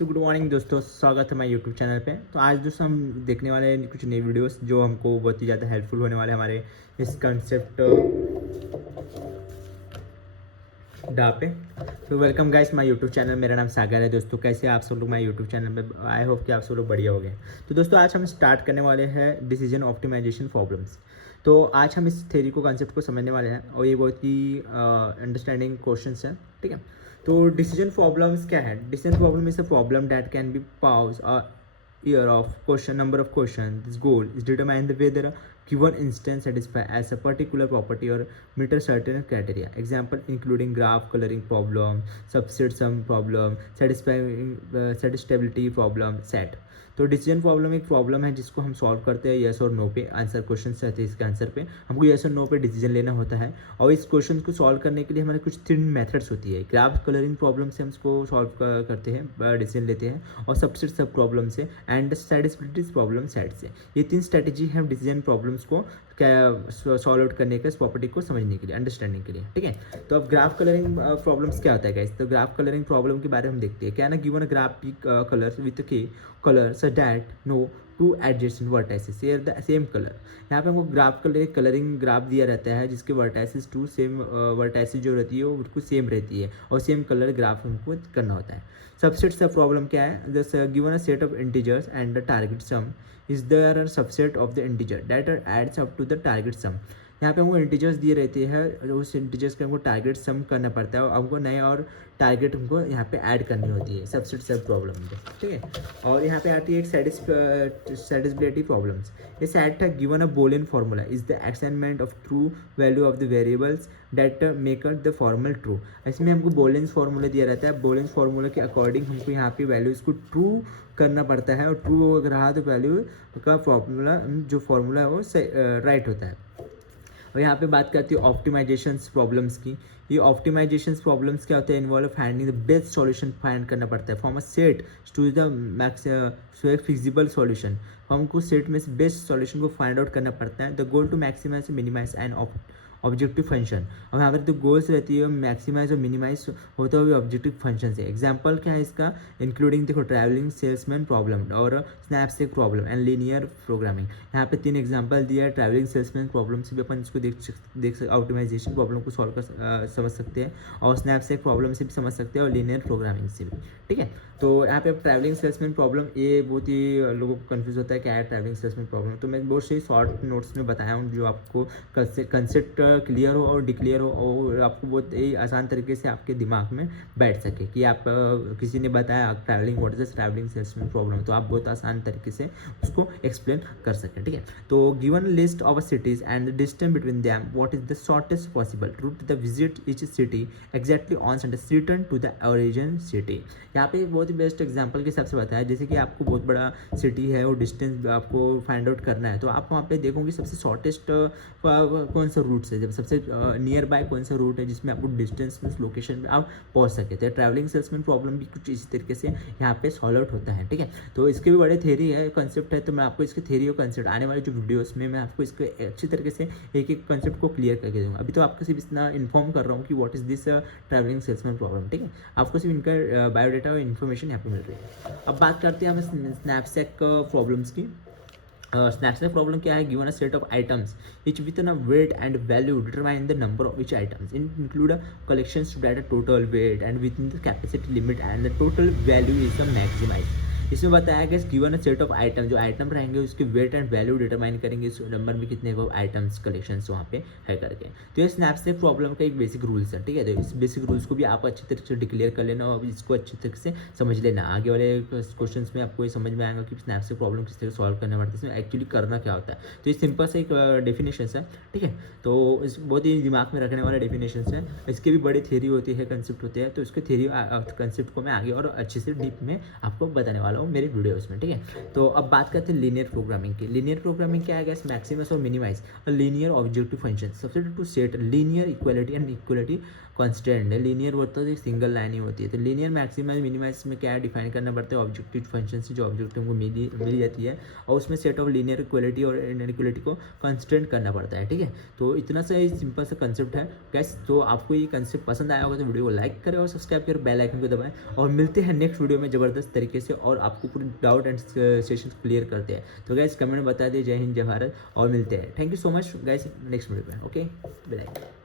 So good morning दोस्तों, स्वागत है हमारे यूट्यूब चैनल पे। तो आज दोस्तों हम देखने वाले हैं कुछ नई वीडियोस जो हमको बहुत ही ज़्यादा हेल्पफुल होने वाले हैं हमारे इस कंसेप्ट डा पे। तो welcome guys my YouTube channel. मेरा नाम सागर है दोस्तों। कैसे आप सब लोग माय यूट्यूब चैनल पे? आई होप कि आप सब लोग बढ़िया हो गए। तो दोस्तों आज हम स्टार्ट करने वाले हैं डिसीजन ऑप्टिमाइजेशन प्रॉब्लम्स। तो आज हम इस थ्योरी को कंसेप्ट को समझने वाले हैं और ये बहुत ही अंडरस्टैंडिंग क्वेश्चंस हैं, ठीक है। तो डिसीजन प्रॉब्लम्स क्या है? Decision problem is a problem that can be pause year of question number of questions. This goal is determine whether a given instance satisfy as a particular property or meet a certain criteria. Example including graph coloring problem, subset sum problem, satisfiability problem, set. तो decision problem एक problem है जिसको हम solve करते हैं yes और no पे। Answer question रहते हैं, इसके आंसर पे हमको येस और नो पे डिसीजन लेना होता है। और इस क्वेश्चन को सॉल्व करने के लिए हमारे कुछ 3 मेथड्स होती है। ग्राफ कलरिंग प्रॉब्लम से हम इसको सॉल्व करते हैं, डिसीजन लेते हैं, और सबसेट सब प्रॉब्लम से एंड स्टैटिस्टिक्स प्रॉब्लम सेट से। ये 3 स्ट्रेटेजी है डिसीजन प्रॉब्लम्स को सॉल्व आउट करने के, इस प्रॉपर्टी को समझने के लिए, अंडरस्टैंडिंग के लिए, ठीक है। तो अब ग्राफ कलरिंग प्रॉब्लम्स क्या होता है गाइस? तो ग्राफ कलरिंग प्रॉब्लम के बारे में हम देखते हैं। क्या ना, given a graph P colour with K colour such that no two adjacent vertices share the same colour. यहाँ पे हमको ग्राफ कलरिंग ग्राफ दिया रहता है जिसके वर्टाइसेस टू सेम वर्टाइसेस जो रहती है वो बिल्कुल सेम रहती है और सेम कलर ग्राफ हमको करना होता है। सबसेट सब प्रॉब्लम क्या है? Just given a set of integers and the target sum is there are subset of the integer that adds up to the target sum. यहाँ पे हमको इंटीजर्स दिए रहते हैं, उस इंटीजर्स के हमको टारगेट सम करना पड़ता है और हमको नए और टारगेट हमको यहाँ पे ऐड करनी होती है सबसेट सब प्रॉब्लम में, ठीक है। और यहाँ पे आती है एक सेटिस्फिलिटी प्रॉब्लम्स। ये सेट है given a Boolean formula is the assignment of true value of the variables that make the formal true. इसमें हमको बोलियंस फार्मूला दिया रहता है। बोलियंस फार्मूला के अकॉर्डिंग हमको यहाँ पे वैल्यूज़ को ट्रू करना पड़ता है और ट्रू अगर रहा तो वैल्यू का फॉर्मूला जो फार्मूला है वो राइट होता है। और यहाँ पे बात करती है ऑप्टिमाइजेशंस प्रॉब्लम्स की। ये ऑप्टिमाइजेशंस प्रॉब्लम्स क्या होते हैं? Involve finding the best solution find करना पड़ता है from a set to the max feasible solution. हमको सेट में से बेस्ट सॉल्यूशन को फाइंड आउट करना पड़ता है। The goal to maximise minimise and objective function. और यहाँ पर जो गोल्स रहती है मैक्सिमाइज और मिनिमाइज होता हुआ ऑब्जेक्टिव फंक्शन से। एग्जाम्पल क्या है इसका? इंक्लूडिंग देखो ट्रैवलिंग सेल्समैन प्रॉब्लम और स्नैपसेक प्रॉब्लम एंड लीनियर प्रोग्रामिंग। यहाँ पे 3 एग्जाम्पल दिया है। ट्रैवलिंग सेल्समैन प्रॉब्लम से भी अपन इसको देख सकते, ऑप्टिमाइजेशन प्रॉब्लम को सॉल्व कर समझ सकते हैं, और स्नैपसेक प्रॉब्लम से भी समझ सकते हैं, और लीनियर प्रोग्रामिंग से भी, ठीक है। तो यहाँ पे ट्रैवलिंग सेल्समैन प्रॉब्लम, ये बहुत ही लोगों को कन्फ्यूज होता है क्या है ट्रैवलिंग सेल्समैन प्रॉब्लम। तो मैं बहुत से शॉर्ट नोट्स में बताया हूँ जो आपको कंसेप्ट क्लियर हो और डिक्लियर हो और आपको बहुत ही आसान तरीके से आपके दिमाग में बैठ सके कि आप किसी ने बताया travelling what is travelling salesman problem, तो आप बहुत आसान तरीके से उसको एक्सप्लेन कर सकें, ठीक है। तो given list of cities and the distance between them, what is the shortest possible route the visit each city exactly on Sunday return to the origin city. यहाँ पे बहुत ही बेस्ट एग्जाम्पल के हिसाब से बताया, जैसे कि आपको बहुत बड़ा सिटी है और डिस्टेंस आपको फाइंड आउट करना है, तो आप वहाँ पे देखोगे सबसे शॉर्टेस्ट कौन सा रूट है, जब सबसे नियर बाय कौन सा रूट है जिसमें आपको डिस्टेंस में लोकेशन में आप पहुँच सके। तो ट्रैवलिंग सेल्समैन प्रॉब्लम भी कुछ इसी तरीके से यहाँ पे सॉल्व आउट होता है, ठीक है। तो इसके भी बड़े थ्योरी है, कंसेप्ट है, तो मैं आपको इसके थ्योरी और कंसेप्ट आने वाले जो वीडियोस में मैं आपको इसको अच्छी तरीके से एक एक कंसेप्ट को क्लियर करके दूँगा। अभी तो आपको सिर्फ इतना इन्फॉर्म कर रहा हूँ कि what is this travelling salesman problem, ठीक है। आपको सिर्फ इनका बायोडाटा और इन्फॉर्मेशन यहाँ पे मिल रही है। अब बात करते हैं हम स्नैपसेक प्रॉब्लम्स की। स्नैपसेक प्रॉब्लम क्या है? Given a set of items each with a weight and value determine the number of each items include a collections to data total weight and within the capacity limit and the total value is the maximized। इसमें बताया गया given a set of item, जो item रहेंगे उसके wait and value determine करेंगे इस number में कितने वो आइटम्स कलेक्शंस वहाँ पे है करके। तो ये स्नैपसेक प्रॉब्लम का एक बेसिक रूल्स है, ठीक है। तो इस बेसिक रूल्स को भी आप अच्छी तरीके से डिक्लेयर कर लेना और इसको अच्छी तरीके से समझ लेना। आगे वाले क्वेश्चन में आपको ये समझ में आएगा कि स्नैपसेक प्रॉब्लम किस तरह सॉल्व करना पड़ता है, इसमें एक्चुअली करना क्या होता है। तो ये सिंपल से एक डेफिनेशन है, ठीक है। तो इस बहुत ही दिमाग में रखने वाले डेफिनेशन है, इसके भी बड़ी थ्योरी होती है, कंसेप्ट होते हैं। तो इसके थ्योरी कंसेप्ट को मैं आगे और अच्छे से डीप में आपको बताने वाला हूँ मेरे वीडियोस में, ठीक है। तो अब बात करते हैं लीनियर प्रोग्रामिंग की। लीनियर प्रोग्रामिंग क्या है गैस? मैक्सिमस और मिनिमाइज लीनियर ऑब्जेक्टिव फंक्शन सबसे to set linear equality and equality constant है, लीनियर होता है तो सिंगल लाइन ही होती है। तो लीनियर मैक्सिमाइज मिनिमाइज में क्या डिफाइन करना पड़ता है, ऑब्जेक्टिव फंक्शन से जो ऑब्जेक्टिव को मिल जाती है और उसमें सेट ऑफ लीनियर इक्वलिटी और इनइक्वलिटी को कंस्टेंट करना पड़ता है, ठीक है। तो इतना सा सिंपल सा कंसेप्ट है गैस। तो आपको ये कंसेप्ट पसंद आया होगा तो वीडियो को लाइक करें और सब्सक्राइब करें, बेल आइकन को दबाएं और मिलते हैं नेक्स्ट वीडियो में ज़बरदस्त तरीके से और आपको पूरी डाउट एंड सेशन क्लियर करते हैं। तो गैस कमेंट में बता दिए। जय हिंद जय भारत और मिलते हैं। Thank you so much guys next video में। Okay, bye.